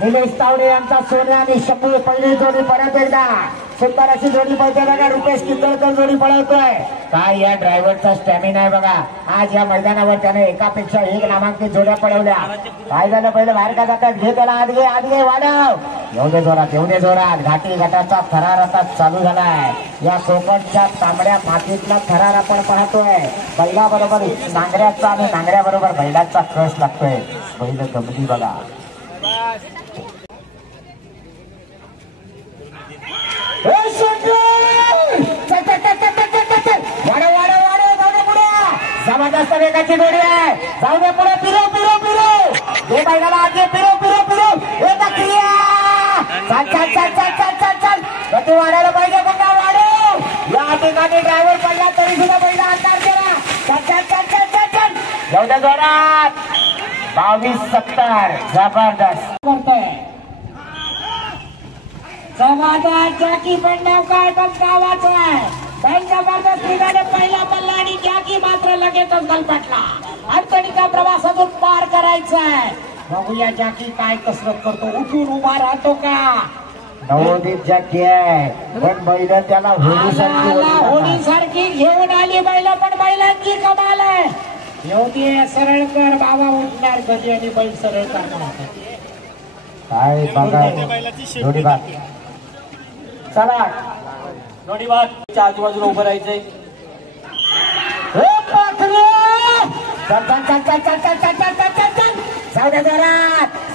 निलेश तावडे यांचा सोन्या आणि शंभू पहिली जोडी परत एकदा सुंदर अशी जोडी पळते बघा. रुपेश किंदळकर जोडी पळवतोय. काय या ड्रायव्हरचा स्टॅमिना आहे बघा. आज या मैदानावर त्याने एकापेक्षा एक नामांकित जोड्या पळवल्या. काय झालं पहिलं बाहेर का जातात. घे त्याला आत घे वाढव. एवढे जोरात घाटी घाटाचा थरार आता चालू झालाय. या कोकणच्या तांबड्या मातीतला थरार आपण पाहतोय. बैलाबरोबर नांगऱ्याचा आणि नांगऱ्याबरोबर बैलाचा कस लागतोय. बैल गमती बघा. जबरदस्त वेगाची जोडी आहे. जाऊ दे पुढे. फिरो हे बैलाला आगे फिरो एकदा क्रिया. चल गती वाढायला पाहिजे. पुन्हा वाढव. या ठिकाणी ड्रायव्हर पडला तरी सुद्धा बैला अंतर केला. चल एवढ्या जोरात 22-70 जबरदस्त करतोय. समाजाच्या की पण नाव काय पण गावाचं आहे. जबरदस्त निघाले पहिला पल्ला आणि जॅकी मात्र लगेचच गलपटला. अडचणीचा प्रवासातून पार करायचा आहे. बघूया जॅकी काय कसरत करतो. उठून उभा राहतो का. नवोदित जॅकी आहे पण बैल त्याला होडीसारखी घेऊन आली बैल. पण बैलांची कमाल आहे. एवढी सरळ कर बाबा उठणार कधी आणि बैल सरळ करणार काय बघा. जोडी बात चला. जोडी बात आजूबाजूला उभं राहायचंय.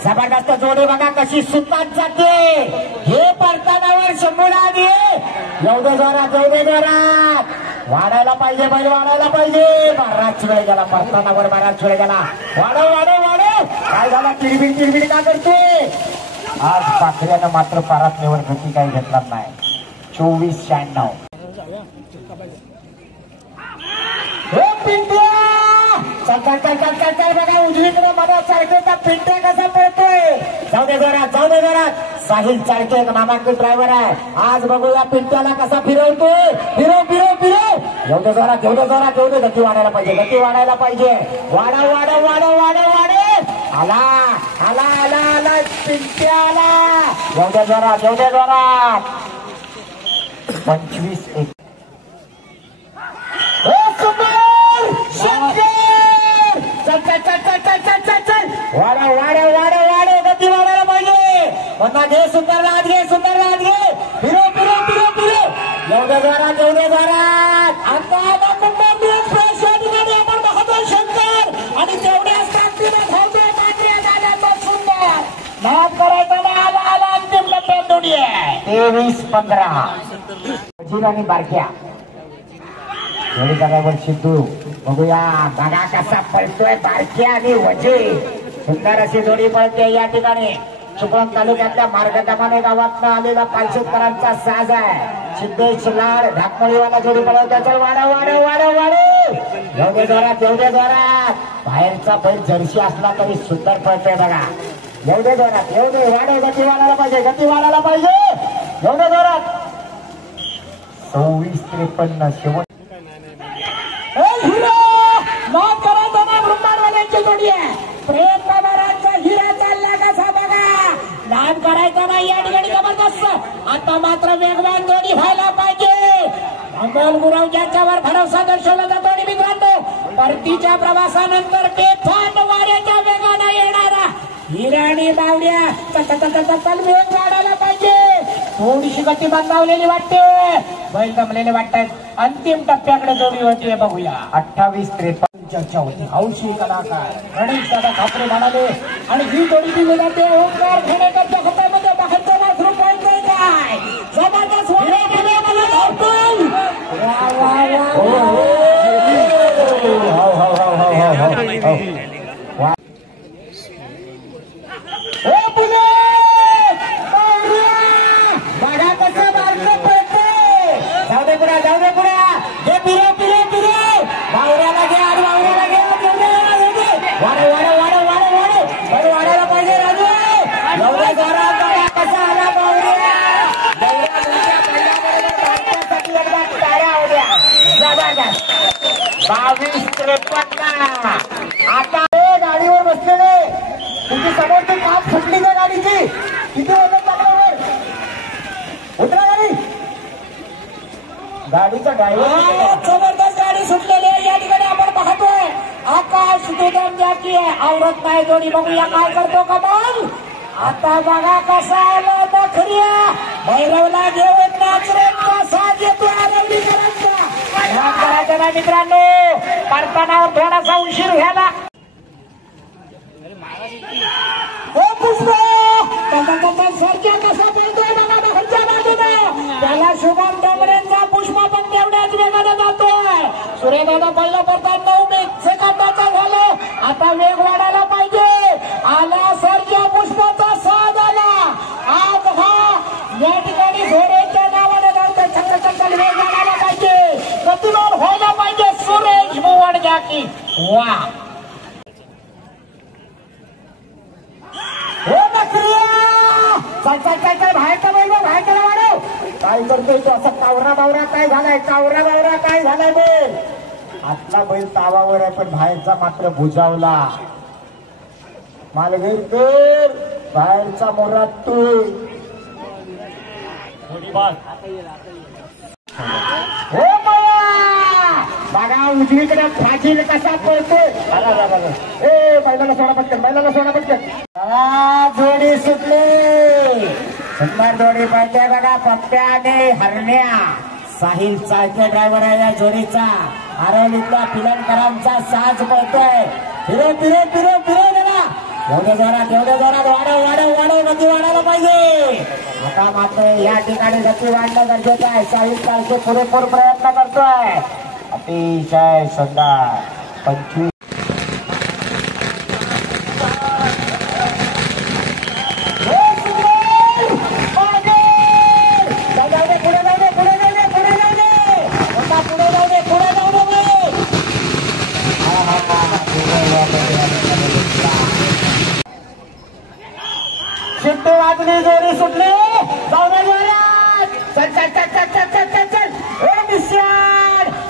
जबरदस्त जोडी बघा कशी सुतात जाते. हे परतानावर शंभूला दे. एवढे जोरात वाढायला पाहिजे. बैल वाढायला पाहिजे. बराच वेळ गेला परतानावर. वाढव. काय झाला. किडबिड का करतोय. आज पाखऱ्यानं मात्र पारातल्यावर गती काही घेतला नाही. 24-96. चल बघा. उजवीकडे मला चालकेचा पिंट्या कसा पळतोय. जाऊ दे जोरात. साहिल चालके एक नामांकित ड्रायव्हर आहे. आज बघूया पिंट्याला कसा फिरवतोय. फिरो एवढे जोरात गती वाढायला पाहिजे. वाढव. आला पिंट्या आला. एवढे जोरात 25-1. चल वाढव. गती वाढायला पाहिजे. पुन्हा घे सुंदर रात घे. फिरो एवढे जोरात. आता आपण बघतोय शंकर आणि तेवढ्याच ताकदीने धावतोय. मात्र झाल्याचा सुंदर नाद करायचा आला अंतिम टप्प्यात जोडी आहे. 23-15 आणि बारक्या जोडी ड्रायव्हर सिद्धू. बघूया बघा कसा पळतोय. बारक्या आणि वजे सुंदर अशी जोडी पळते. या ठिकाणी चिपळूण तालुक्यातल्या मार्गदमाने गावात आलेला पालशेतकरांचा साज आहे. सिद्धेश लाड ढाकमळीवाला जोडी पळवतो. चल वाढव. एवढे जोरात. बाहेरचा बैल जर्सी असला तरी सुंदर पळतोय बघा. एवढे जोरात वाढव. गती वाढायला पाहिजे. एवढे जोरात. 26-53 शेवट. जोडी आहे. प्रेम पवारांचा हिरा चालला कसा बघा. नाद करायचा नाही या ठिकाणी. जबरदस्त. आता मात्र वेगवान जोडी व्हायला पाहिजे. अमोल गुरव ज्याच्यावर भरोसा दर्शवला जातो. आणि मित्रांनो परतीच्या प्रवासानंतर बेफाट वाऱ्याच्या वेगानं येणारा हिरा आणि बावड्या. चल वेग वाढायला पाहिजे. थोडीशी गती बंदावलेली वाटते. बैल दमलेले वाटतात. अंतिम टप्प्याकडे जोडी होती. बघूया 28-53 चर्चा होती. हौशी कलाकार गणेश दादा खापरे म्हणाले. आणि ही जोडी दिली जाते ओंकार खेडेकरच्या हातामध्ये. बाहेरचा वासरू पळतोय काय. जबरदस्त बघा कसं बारकं पळतोय. जाऊ दे पुढे. फिरो बावऱ्याला घे. वाढायला पाहिजे. राजू एवढ्या जोरात कसा आला बावऱ्या. जबरदस्त. 22-53. आता गाडीवर बसलेले तुमची समोरची काम सुटली त्या गाडीची. गाडी किती वजन टाकल्यावर उतरा गाडी गाडीचा ड्रायव्हर जबरदस्त गाडी सुटलेली आहे या ठिकाणी आपण पाहतोय आकाश दुदम जाकी आहे आवरत नाही जोडी बघूया काय करतो कमाल आता बघा कसा आला बखरिया भैरवला घेऊन नाचरेचा साज येतो आरवलीकरांचा करायचं ना मित्रांनो परतानावर थोडासा उशीर घ्यायला सरच्या कसा पळतोय बघा बाहेरच्या बाजूने त्याला शुभम डोंगरेंचा पुष्प पण तेवढ्याच वेगाने जातोय सूर्यदादा पहिला परत 9 सेकंदाचा झाला आता वेग वाढायला पाहिजे आला सरच्या पुष्पाचा साथ आला आज हा या ठिकाणी घोड्यांच्या नावाने जातो चक्र वेग वाढायला पाहिजे गतिमान व्हायला पाहिजे सुरेश मोवड जाकी वा बाहेरचा बैल बाहेरचा वाढव काय करतोय तो असा कावरा बावरा काय झालाय कावरा बावरा काय झालाय बैल आतला बैल तावावर आहे पण बाहेरचा मात्र भुजावला मालगीर तर बाहेरचा मोरात तू हो बघा उजवीकडे फाजील कसा पळतोय ए बैलाला सोडा पटकन जोडी सुटली सुंदर जोडी पाहिजे बघा पप्प्या आणि हरण्या साहिल चाळके ड्रायव्हर आहे या जोडीचा आरवलीतल्या पिलनकरांचा साज पळतोय फिरो जरा एवढ्या जोरात वाढव गती वाढायला पाहिजे आता मात्र या ठिकाणी गती वाढणं गरजेचं आहे साहिल चाळके पुरेपूर प्रयत्न करतोय अतिशय सुंदर 25 शिट्टी वाजली जोडी सुटली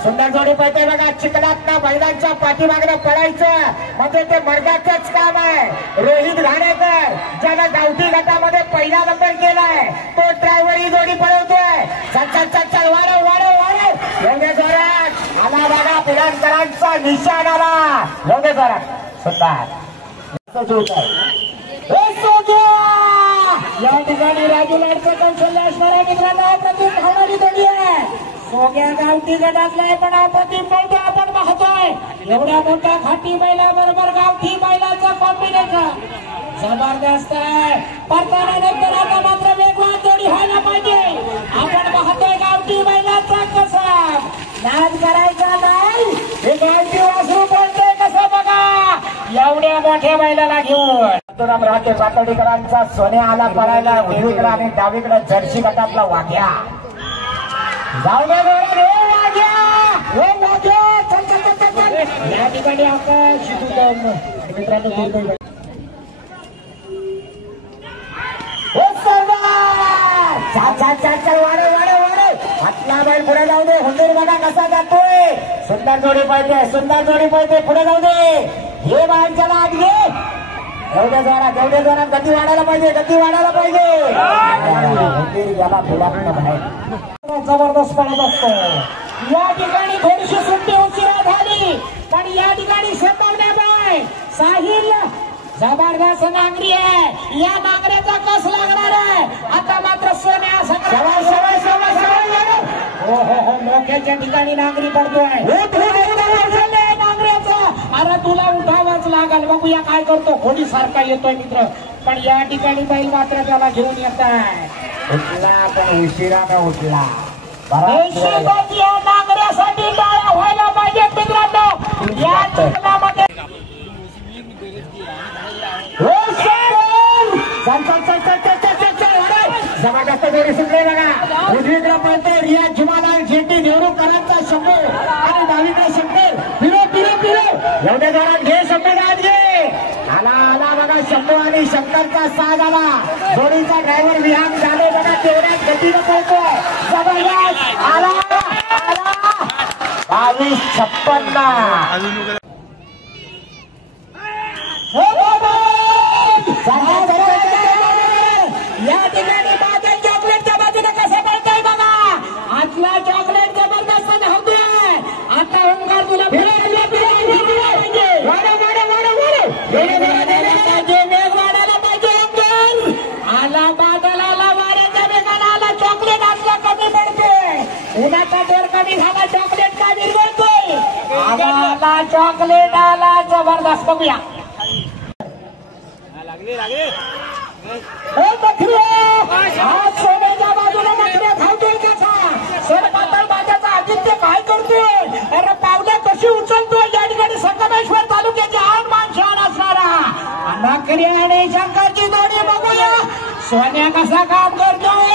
सुंदर जोडी पळते बघा चिकनातनं बैलांच्या पाठीमागनं पळायचं म्हणजे ते मर्दाचंच काम आहे रोहित घाणेकर ज्यानं गावठी गटामध्ये पहिला नंबर केलाय तो ड्रायव्हर ही जोडी पळवतोय चल वाढव एवढ्या जोरात आला बघा पिलांकरांचा निशाण आला एवढ्या जोरात सुंदर या ठिकाणी राजू लाडचं कौशल्य असणाऱ्या मित्रांनो अप्रतिम धावणारी जोडी आहे सोग्या गावठी गटातलाय पण अप्रतिम पळतो आपण पाहतोय एवढ्या मोठ्या खाटी बैलाबरोबर गावठी बैलाचं कॉम्बिनेशन जबरदस्त आहे परतानंतर आता मात्र वेगवान जोडी व्हायला पाहिजे आपण पाहतोय गावठी बैलाचा कसा नाद करायचा नाही हे गावठी वासरू पळतोय कसं बघा एवढ्या मोठ्या बैलाला घेऊन राहते पातळीकरांचा सोने आला पळायला उजवीकडे आणि डावीकडे जर्सी गटातला वाघ्या या ठिकाणी आकाश मित्रांनो वाढव हातला बैल पुढे जाऊ दे हुंदीर बघा कसा जातोय सुंदर जोडी पळते पुढे जाऊ दे हे माणसाला आत घे एवढ्या जोरात गती वाढायला पाहिजे गेला फुलातनं बाहेर जबरदस्त पडत असतो या ठिकाणी थोडीशी सुट्टी उशिरा झाली पण या ठिकाणी संभावना साहिल जबरदस्त नांगरी आहे या नांगऱ्याचा कस लागणार आहे आता मात्र सोन्या हो लोक्याच्या ठिकाणी नांगरी पडतोय अरे तुला उठावंच लागल बघूया काय करतो खोडी सारखा येतोय मित्र पण या ठिकाणी बैल मात्र त्याला घेऊन येत आहे उठला पण उशिरानं उठला नांगऱ्यासाठी टाळ्या व्हायला पाहिजेत मित्रांनो या चिखलामध्ये जबरदस्त जोडी सुटले बघा उजवीकडे पळतोय रियाज जुमालाल झेंडी नेहरूकरांचा शंभू आणि डावीकडे शंकर फिरो एवढ्या जोरात घे शंभर आज घे आला बघा शंभू आणि शंकरचा साज आला जोडीचा ड्रायव्हर विहान झाले बघा तेवढ्याच गतीनं पळतोय जबरदस्त आला 22-56 चला आला चॉकलेट आला जबरदस्त बघूया सोन्याच्या बाजूला नखऱ्या धावतोय कसा सोनपातळ बाजाचा आदित्य काय करतोय अरे पावलं कशी उचलतोय या ठिकाणी संगमेश्वर तालुक्याची आन मान शान असणारा नखरे आणि शंकरची जोडी बघूया सोन्या कसा काम करतोय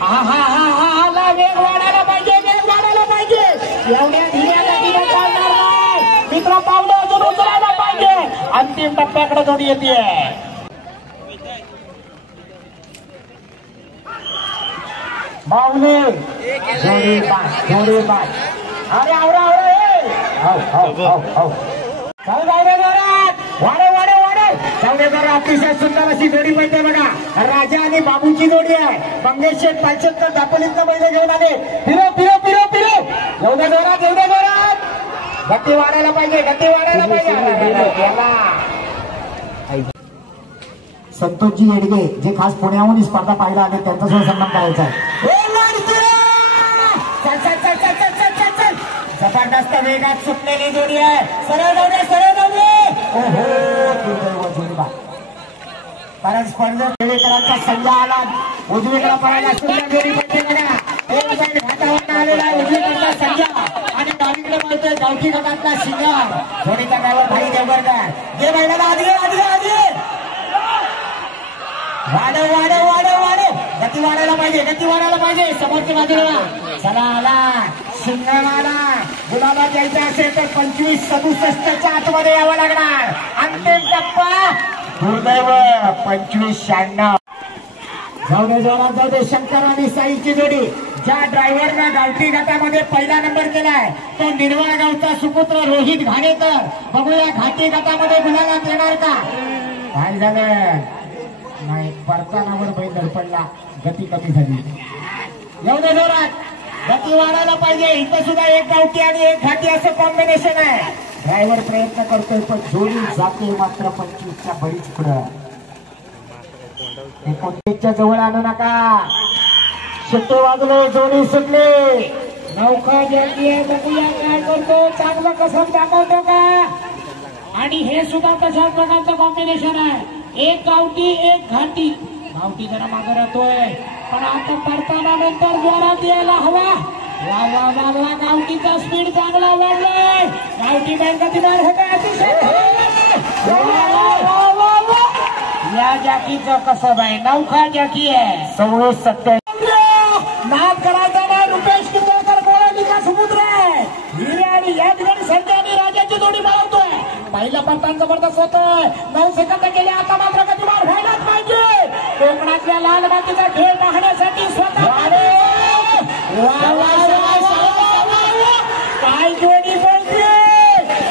हा वेग वाढायला पाहिजे वेग वाढायला पाहिजे एवढ्या धीऱ्या गतीने चालणार नाही मित्र पावलं अजून उचलायला पाहिजे अंतिम टप्प्याकडे जोडी येते माऊली जोडी बाय अरे आवरा वाडे अतिशय सुंदर अशी जोडी पडते बघा राजा आणि बाबूची जोडी आहे मंगेश शेठ पालशेत दापोलीतनं बैल घेऊन आले फिरो एवढ्या जोरात गती वाढायला पाहिजे संतोषजी येडगे जे खास पुण्याहून स्पर्धा पाहायला आले त्यांचा सुद्धा सन्मान करायचा आहे जबरदस्त वेगात सुटलेली जोडी आहे सरळ जाऊ कारण स्पर्धा खेळेकरांचा संघ आला उजवीकडे पळायला सुंदर जोडी पडते बघा एक बैल घाटावर आलेला आहे उजवीकडचा संघ आणि डावीकडे पळतोय गावठी गटातला शिंगार जोडीचा ड्रायव्हर भाई देवरकर जे बैलाला आधी वाढव गती वाढायला पाहिजे समोरच्या बाजूला चला आला शिंगाला गुलाबात यायचं असेल तर 25-67च्या आतमध्ये यावं लागणार अंतिम टप्पा दुर्दैव 25-96 जाऊ दे शंकर आणि साईची जोडी ज्या ड्रायव्हरनं गावठी गटामध्ये पहिला नंबर केलाय तो निर्मळ गावचा सुपुत्र रोहित घाणेकर बघूया घाटी गटामध्ये गुलाबात येणार का काय झालं नाही परतानावर बैल धडपडला गती कमी झाली एवढे जोरात गती वाढायला पाहिजे इथं सुद्धा एक गावठी आणि एक घाटी असं कॉम्बिनेशन आहे ड्रायव्हर प्रयत्न करतोय पण जोडी जाते मात्र 25च्या बरीच पुढं 29च्या जवळ आणू नका शिट्टे वाजले जोडी सुटली नौका जल्दी आहे बघूया काय करतो चांगलं कसं दाखवतो का आणि हे सुद्धा तशाच प्रकारचं कॉम्बिनेशन आहे एक गावठी एक घाटी गावठी जरा मागे राहतोय पण आता परताना नंतर जोरात यायला हवा वा गावठीचा स्पीड चांगला वाढलाय गावठी बँक गतिमान होते अतिशय या जॅकीचं कसं आहे नौका जॅकी आहे 26-27 नाद करायचा नाही रुपेश किंवा गोळालीचा समुद्र आहे हिरे आणि या ठिकाणी संजय आणि राजाची जोडी बनवतोय पहिला परतान जबरदस्त होतोय 9 सेकंद गेले आता मात्र गतिमान व्हायलाच पाहिजे कोकणातल्या लाल मातीचा खेळ पाहण्यासाठी स्वतः काय जोडी बोलते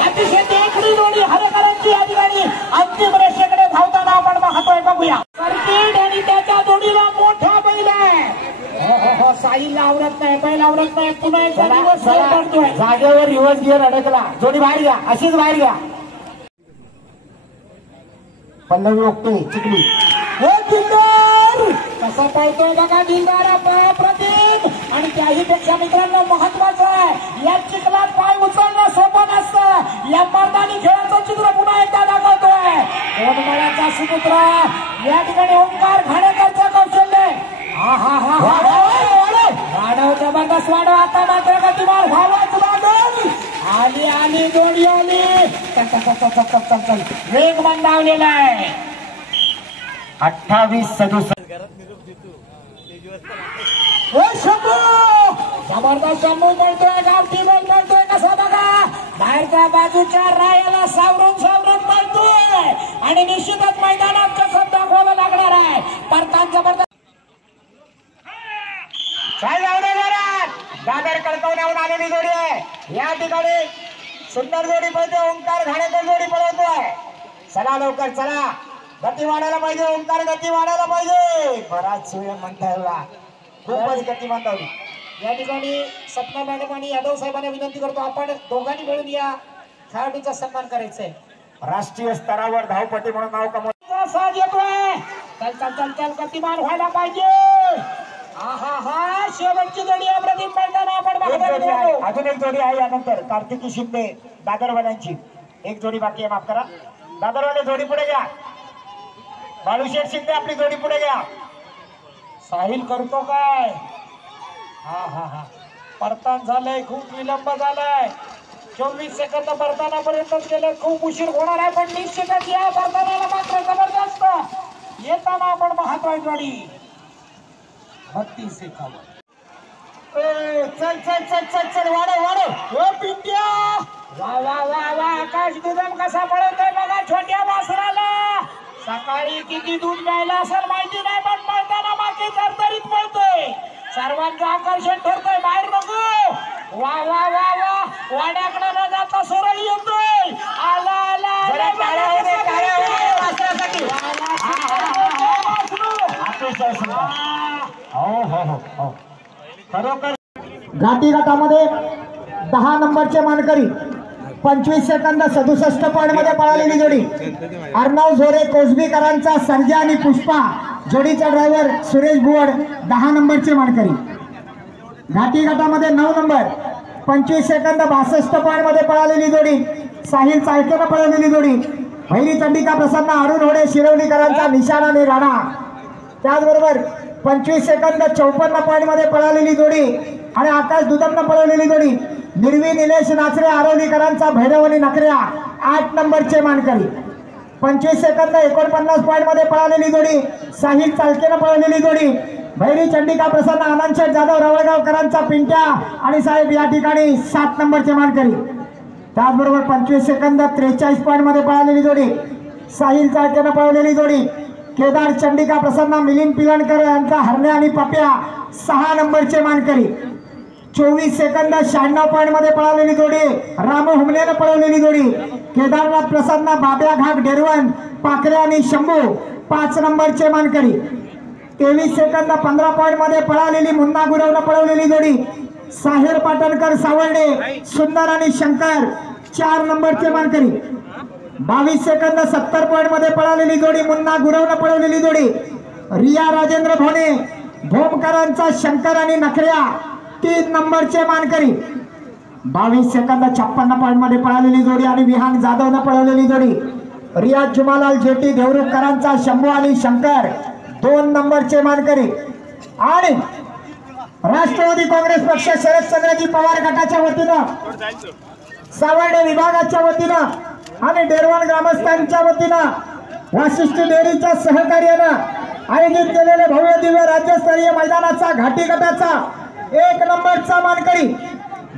अतिशय देखणी जोडी हरकरांची या ठिकाणी अंतिम रेषेकडे धावताना आपण पाहतोय बघूया सर्किट आणि त्याच्या जोडीला मोठा बैल आहे साईला आवरत नाही बैल आवरत नाही पुन्हा एकदा दिवस पडतोय जागेवर रिवर्स गिअर अडकला जोडी बाहेर घ्या अशीच बाहेर घ्या पल्लवी ओके चिकली कसा पळतोय बघा दिलदार प्रतीक आणि त्याही पेक्षा मित्रांनो महत्वाचं आहे या चिखलात पाय उचलणं सोपं नसतं या मर्दानी खेळाचं चित्र पुन्हा एकदा दाखवतोय कोणमळ्याचा सुपुत्र या ठिकाणी ओंकार घाणेकरचं कौशल्य वाढव जबरदस्त वाढव आता मात्र गतिमान व्हावाच लागल आली जोडी आली चल वेग मंदावलेला आहे 28-67 जबरदस्त शंभू पडतोय गावठी बैल पडतोय कसा बघा बाहेरच्या बाजूच्या रायाला सावरून पडतोय आणि निश्चितच मैदानात कसं दाखवावं लागणार आहे परतान जबरदस्त दादर कळकवण्याहून आलेली जोडी आहे या ठिकाणी सुंदर जोडी पळते ओंकार घाणेकर जोडी पळवतोय चला लवकर चला गती वाढायला पाहिजे ओंकार गती वाढायला पाहिजे बराच वेळ म्हणता एवढा खूपच गती मंदावली या ठिकाणी सपना मॅडम आणि यादव साहेबांना विनंती करतो आपण दोघांनी मिळून या खेळाडूचा सन्मान करायचंय राष्ट्रीय स्तरावर धावपट्टी म्हणून नाव कमवतो साज येतोय चल गतिमान व्हायला पाहिजे हा शेवटची जोडी अप्रतिम पडताना आपण बघतो. अजून एक जोडी आहे यानंतर कार्तिकी शिंदे दादरवाल्यांची एक जोडी बाकी आहे, माफ करा. दादरवाले जोडी पुढे घ्या. बाळूशेठ शिंदे आपली जोडी पुढे घ्या. साहिल करतो काय? हा परतान झालंय, खूप विलंब झालाय. 24 सेकंद परतानापर्यंतच गेले, खूप उशीर होणार आहे पण निश्चितच या परतानाला मात्र जबरदस्त येताना आपण पाहतोय जोडी 32 सेकंद. चल चल चल चल चल वाढव ओ पिंट्या, वा वा वा वा आकाश दुधम कसा पळतोय बघा छोट्या वासराला. सकाळी किती दूध प्यायला असेल माहिती नाही पण पळताना मागे तरतरीत पळतोय. सर्वांचं आकर्षण ठरतोय, बाहेर नको. वा वा वा वा वाड्याकडे न जाता सरळ येतोय. आला आला खरोखर घाटी गटामध्ये 10 नंबरचे मानकरी 25 सेकंद 67 पॉइंट मध्ये पळालेली जोडी अर्णव झोरे कोसबीकरांचा सर्जा आणि पुष्पा, जोडीचा ड्रायव्हर सुरेश बुवड 10 नंबरचे मानकरी. घाटी गटामध्ये 9 नंबर 25 सेकंद 62 पॉइंट मध्ये पळालेली जोडी साहिल चाळकेनं पळवलेली जोडी भैरी चंडिका प्रसन्न अरुण होडे शिरवलीकरांचा निशाण आणि राणा. त्याचबरोबर 25 सेकंद 54 पॉइंट मध्ये पळालेली जोडी आणि आकाश दुधमनं पळवलेली जोडी निर्वी निलेश नाचरे आरवलीकरांचा भैरव आणि नखऱ्या 8 नंबरचे मानकरी. 25 सेकंद 49 पॉइंट मध्ये पळालेली जोडी साहिल चालकेनं पळवलेली जोडी भैरी चंडिका प्रसन्न आनंदशेठ जाधव रवळगावकरांचा पिंट्या आणि साहेब या ठिकाणी 7 नंबरचे मानकरी. त्याचबरोबर 25 सेकंद 43 पॉइंट मध्ये पळालेली जोडी साहिल चाळकेनं पळवलेली जोडी केदार चंडिका प्रसन्न मिलिंद पिलणकर यांचा हरण्या आणि पप्या 6 नंबरचे मानकरी. 24 सेकंद 96 पॉइंट मध्ये पळालेली जोडी रामू हुमलेनं पळवलेली जोडी केदारनाथ प्रसन्न बाब्या घाट डेरवन पाखरे आणि शंभू 5 नंबरचे मानकरी. 23 सेकंद 15 पॉइंट मध्ये पळालेली मुन्ना गुरवनं पळवलेली जोडी साहेर पाटणकर सावर्डे सुंदर आणि शंकर 4 नंबरचे मानकरी. 22 सेकंद 70 पॉइंट मध्ये पळालेली जोडी मुन्ना गुरवनं पळवलेली जोडी रिया राजेंद्र भोणे भोमकरांचा शंकर आणि नखऱ्या 3 नंबरचे मानकरी. 22 सेकंद 56 पॉइंट मध्ये पळालेली जोडी आणि विहान जाधवनं पळवलेली जोडी रियाज जुमालाल जेटी देवरुखकरांचा शंभू आणि शंकर 2 नंबरचे मानकरी. आणि राष्ट्रवादी काँग्रेस पक्ष शरदचंद्रजी पवार गटाच्या वतीनं सावर्डे विभागाच्या वतीनं आणि डेरवान ग्रामस्थांच्या वतीनं वाशिष्ठी डेअरीच्या सहकार्यानं आयोजित केलेले भव्य दिव्य राज्यस्तरीय मैदानाचा घाटी गटाचा 1 नंबरचा मानकरी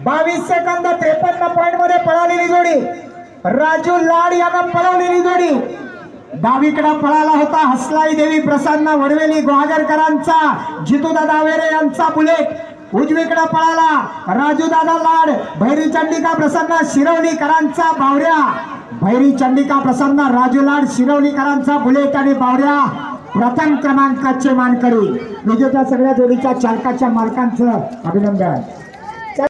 22 सेकंद 53 पॉइंट मध्ये पळालेली जोडी राजू लाड यानं पळवलेली जोडी डावीकडे पळाला होता हसलाई देवी प्रसन्न वडवेली गुहागरकरांचा जितूदादा वेरे यांचा बुलेट उजवीकडे पळाला राजू दादा लाड भैरी चंडिका प्रसन्न शिरवलीकरांचा बावऱ्या भैरी चंडिका प्रसन्न राजू लाड शिरवलीकरांचा बुलेट आणि बावऱ्या प्रथम क्रमांकाचे मानकरी. विजेत्या सगळ्या जोडीच्या चालकाच्या मालकांचं अभिनंदन.